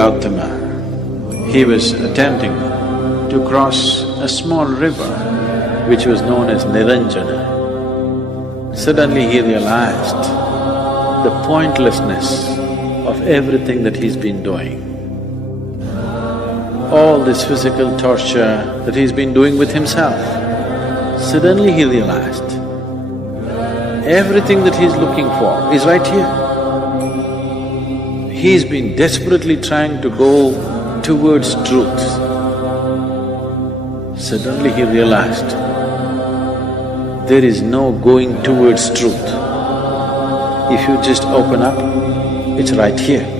Gautama, he was attempting to cross a small river which was known as Niranjana. Suddenly he realized the pointlessness of everything that he's been doing. All this physical torture that he's been doing with himself. Suddenly he realized everything that he's looking for is right here. He's been desperately trying to go towards truth. Suddenly he realized there is no going towards truth. If you just open up, it's right here.